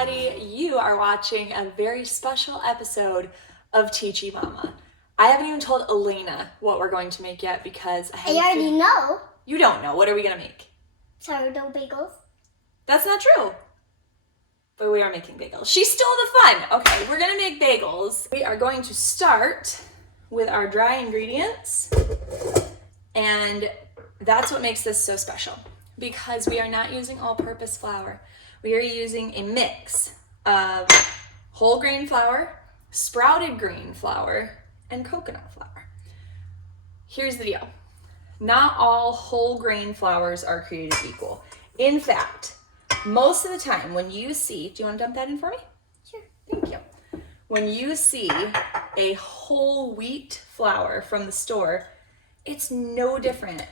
everybody. You are watching a very special episode of Teachy Mama. I haven't even told Elena what we're going to make yet because I already know. You don't know. What are we going to make? Sourdough bagels. That's not true. But we are making bagels. She's still the fun. Okay, we're going to make bagels. We are going to start with our dry ingredients. And that's what makes this so special, because we are not using all-purpose flour. We are using a mix of whole grain flour, sprouted grain flour, and coconut flour. Here's the deal. Not all whole grain flours are created equal. In fact, most of the time when you see, do you want to dump that in for me? Sure. Thank you. When you see a whole wheat flour from the store, it's no different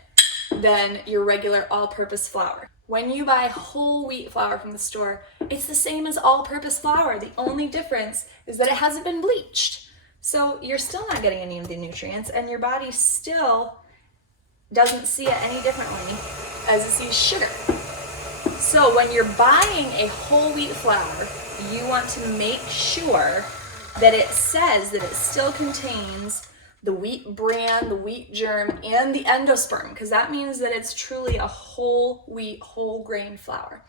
than your regular all-purpose flour. When you buy whole wheat flour from the store, it's the same as all-purpose flour. The only difference is that it hasn't been bleached. So you're still not getting any of the nutrients, and your body still doesn't see it any differently as it sees sugar. So when you're buying a whole wheat flour, you want to make sure that it says that it still contains the wheat bran, the wheat germ, and the endosperm, because that means that it's truly a whole wheat, whole grain flour.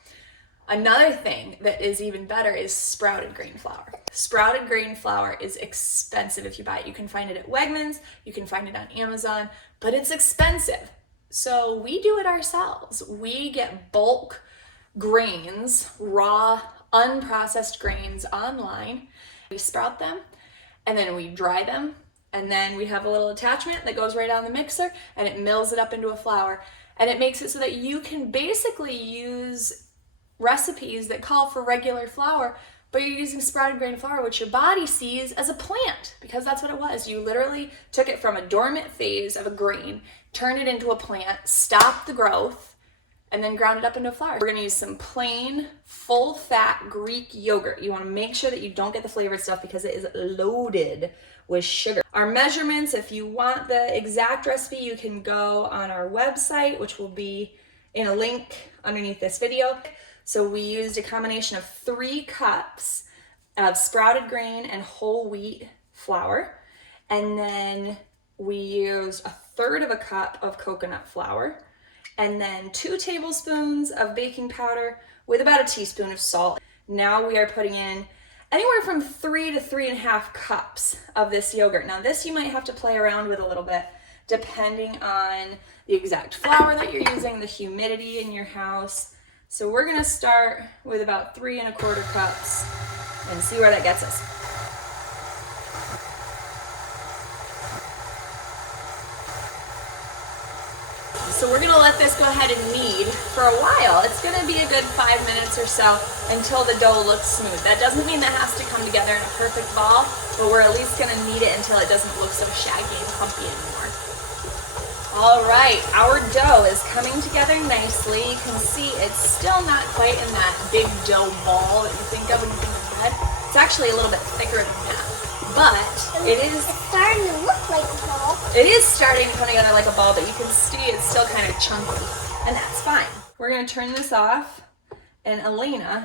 Another thing that is even better is sprouted grain flour. Sprouted grain flour is expensive if you buy it. You can find it at Wegmans, you can find it on Amazon, but it's expensive. So we do it ourselves. We get bulk grains, raw, unprocessed grains online. We sprout them, and then we dry them, and then we have a little attachment that goes right on the mixer, and it mills it up into a flour, and it makes it so that you can basically use recipes that call for regular flour, but you're using sprouted grain flour, which your body sees as a plant, because that's what it was. You literally took it from a dormant phase of a grain, turned it into a plant, stopped the growth, and then ground it up into a flour. We're gonna use some plain, full-fat Greek yogurt. You wanna make sure that you don't get the flavored stuff because it is loaded with sugar. Our measurements, if you want the exact recipe, you can go on our website, which will be in a link underneath this video. So we used a combination of 3 cups of sprouted grain and whole wheat flour. And then we used 1/3 cup of coconut flour. And then 2 tablespoons of baking powder with about a teaspoon of salt. Now we are putting in anywhere from 3 to 3.5 cups of this yogurt. Now this you might have to play around with a little bit depending on the exact flour that you're using, the humidity in your house. So we're gonna start with about 3¼ cups and see where that gets us. So we're gonna let this go ahead and knead for a while. It's gonna be a good 5 minutes or so until the dough looks smooth. That doesn't mean that has to come together in a perfect ball, but we're at least gonna knead it until it doesn't look so shaggy and clumpy anymore. All right, our dough is coming together nicely. You can see it's still not quite in that big dough ball that you think of when you think of bread. It's actually a little bit thicker than that, but it's starting to look like a ball. It is starting to come together like a ball, but you can see it's still kind of chunky, and that's fine. We're gonna turn this off, and Elena,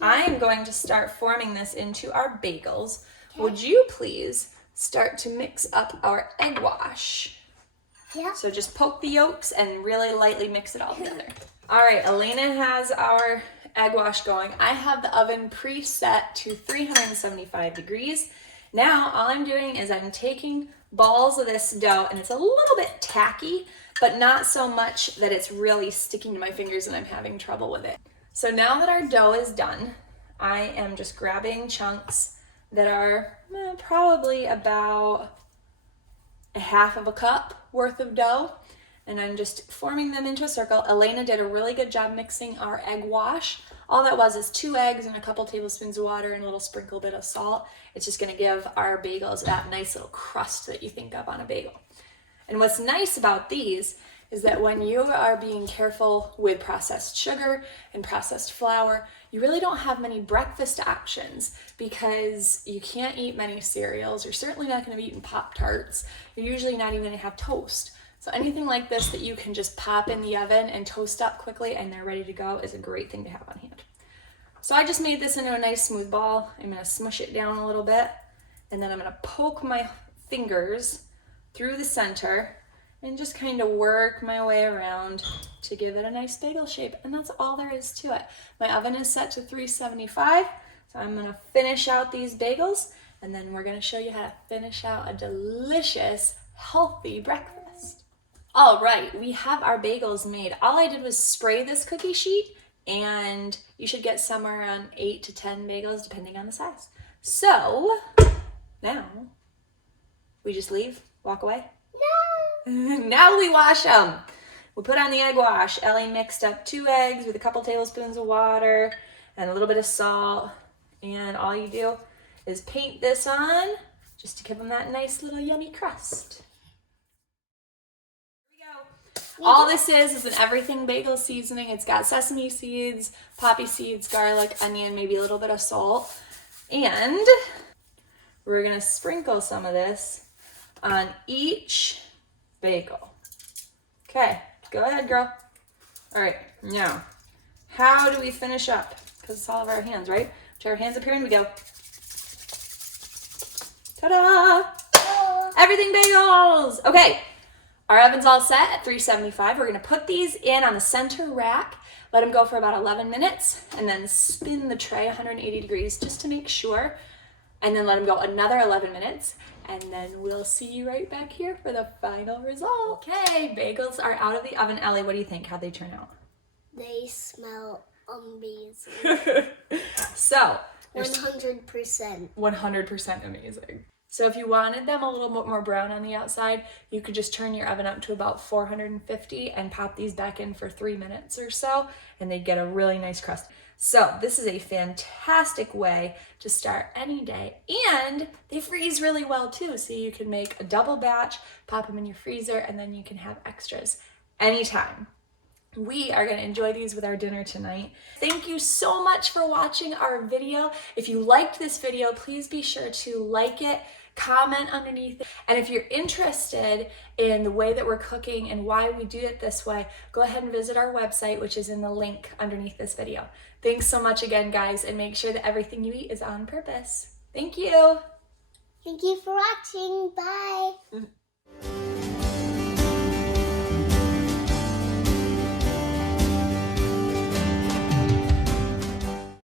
I am going to start forming this into our bagels. Okay. Would you please start to mix up our egg wash? Yeah. So just poke the yolks and really lightly mix it all together. All right, Elena has our egg wash going. I have the oven preset to 375 degrees. Now, all I'm doing is I'm taking balls of this dough, and it's a little bit tacky, but not so much that it's really sticking to my fingers and I'm having trouble with it. So now that our dough is done, I am just grabbing chunks that are probably about 1/2 cup worth of dough, and I'm just forming them into a circle. Elena did a really good job mixing our egg wash. All that was is 2 eggs and a couple tablespoons of water and a little sprinkle bit of salt. It's just gonna give our bagels that nice little crust that you think of on a bagel. And what's nice about these is that when you are being careful with processed sugar and processed flour, you really don't have many breakfast options because you can't eat many cereals. You're certainly not gonna be eating Pop-Tarts. You're usually not even gonna have toast. So anything like this that you can just pop in the oven and toast up quickly and they're ready to go is a great thing to have on hand. So I just made this into a nice smooth ball. I'm gonna smush it down a little bit, and then I'm gonna poke my fingers through the center and just kind of work my way around to give it a nice bagel shape. And that's all there is to it. My oven is set to 375, so I'm gonna finish out these bagels, and then we're gonna show you how to finish out a delicious, healthy breakfast. All right, we have our bagels made. All I did was spray this cookie sheet, and you should get somewhere around 8 to 10 bagels depending on the size. So now we just leave, walk away. No. Now we wash them. We put on the egg wash. Ellie mixed up 2 eggs with a couple tablespoons of water and a little bit of salt. And all you do is paint this on just to give them that nice little yummy crust. All this is an everything bagel seasoning. It's got sesame seeds, poppy seeds, garlic, onion, maybe a little bit of salt. And we're gonna sprinkle some of this on each bagel. Okay, go ahead, girl. All right, now, how do we finish up? Because it's all of our hands, right? Put our hands up here and we go. Ta-da! Everything bagels! Okay. Our oven's all set at 375. We're gonna put these in on the center rack, let them go for about 11 minutes, and then spin the tray 180 degrees just to make sure, and then let them go another 11 minutes, and then we'll see you right back here for the final result. Okay, bagels are out of the oven. Ellie, what do you think? How'd they turn out? They smell amazing. So, 100%. 100% amazing. So if you wanted them a little bit more brown on the outside, you could just turn your oven up to about 450 and pop these back in for 3 minutes or so, and they'd get a really nice crust. So this is a fantastic way to start any day, and they freeze really well too, so you can make a double batch, pop them in your freezer, and then you can have extras anytime. We are going to enjoy these with our dinner tonight. Thank you so much for watching our video. If you liked this video, please be sure to like it, comment underneath it. And if you're interested in the way that we're cooking and why we do it this way, go ahead and visit our website, which is in the link underneath this video. Thanks so much again, guys, and make sure that everything you eat is on purpose. Thank you. Thank you for watching. Bye.